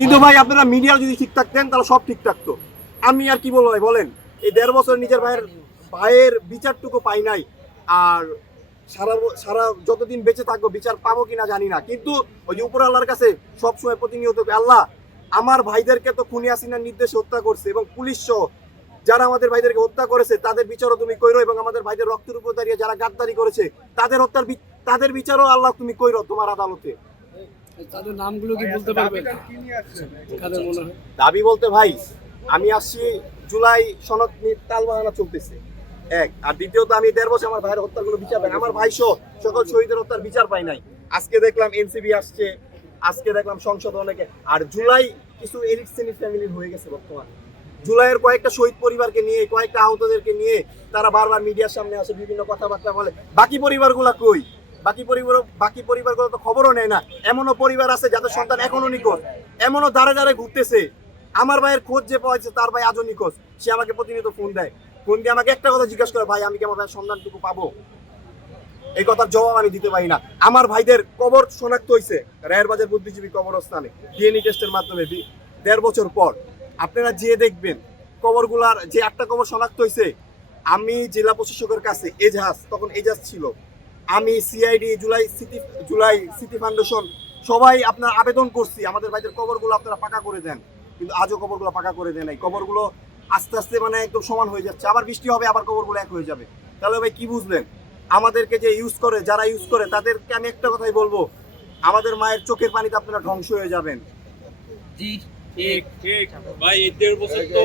কিন্তু ভাই আপনারা মিডিয়া যদি ঠিক থাকতেন তাহলে সব ঠিক থাকতো। আমি আর কি বলবো ভাই বলেন, এই ১.৫ বছর নিজের ভাইয়ের বিচারটুকু পাই নাই। আর সারা সারা যতদিন বেঁচে থাকবো বিচার পাবো কিনা জানি না, কিন্তু ওই যে উপর আল্লাহর কাছে সবসময় প্রতিনিয়ত আল্লাহ আমার ভাইদেরকে তো খুনি হাসিনার নির্দেশে হত্যা করছে, এবং পুলিশ সহ যারা আমাদের ভাইদেরকে হত্যা করেছে তাদের বিচারও তুমি কইরো, এবং আমাদের ভাইদের রক্তের উপর দাঁড়িয়ে যারা গাদ্দারি করেছে তাদের বিচারও আল্লাহ তুমি কইরো তোমার আদালতে। তাদের নামগুলো কি বলতে পারবেন? কাদের মনে হয়? দাবি বলতে ভাই আমি আসছি জুলাই সনদ নিয়ে তালবাহানা চলতেছে এক, আর দ্বিতীয়ত আমি ১.৫ বছর আমার ভাইয়ের হত্যার কোনো বিচার পাই না, আমার ভাই সহ সকল শহীদের হত্যার বিচার পাই নাই। আজকে দেখলাম এনসিবি আসছে, আজকে দেখলাম সংসদ অনেকে, আর জুলাই কিছু এলিট শ্রেণীর ফ্যামিলির হয়ে গেছে বর্তমানে। জুলাইয়ের কয়েকটা শহীদ পরিবারকে নিয়ে, কয়েকটা আহতদেরকে নিয়ে তারা বারবার মিডিয়ার সামনে আসে, বিভিন্ন কথাবার্তা বলে। বাকি পরিবারগুলা কই? বাকি পরিবারগুলো তো খবরও নেয় না। এমনও পরিবার আছে যাদের সন্তান এখনো নিখোঁজ, এমনও দাঁড়ে দাঁড়ে ঘুরতেছে। আমার ভাইয়ের খোঁজ যে পাওয়া যাচ্ছে তার ভাই আজও নিখোঁজ। সে আমাকে প্রতিনিয়ত ফোন দেয়, ফোন দিয়ে আমাকে একটা কথা জিজ্ঞাসা করে, ভাই আমি কি আমার ভাইয়ের সন্তানটুকু পাবো? এই কথার জবাব আমি দিতে পারি না। আমার ভাইদের কবর শনাক্ত হয়েছে রায়েরবাজার বুদ্ধিজীবী কবরস্থানে ডিএনএ টেস্টের মাধ্যমে ১.৫ বছর পর। আপনারা যেয়ে দেখবেন কবরগুলার যে ৮টা কবর শনাক্ত হয়েছে। আমি জেলা প্রশাসকের কাছে এজাহাজ, তখন এজাহাজ ছিল, আমি সিআইডি, জুলাই সিটি ফাউন্ডেশন সবাই আপনার আবেদন করছি আমাদের ভাইদের কবরগুলো আপনারা পাকা করে দেন, কিন্তু আজও কবরগুলো পাকা করে দেন নাই। কবরগুলো আস্তে আস্তে মানে একদম সমান হয়ে যাচ্ছে, আবার বৃষ্টি হবে আবার কবরগুলো এক হয়ে যাবে। তাহলে ভাই কি বুঝলেন? আমাদেরকে যে ইউজ করে, যারা ইউজ করে তাদেরকে আমি একটা কথাই বলবো, আমাদের মায়ের চোখের পানিতে আপনারা ধ্বংস হয়ে যাবেন। জি ঠিক ঠিক ভাই, এই ১.৫ বছর তো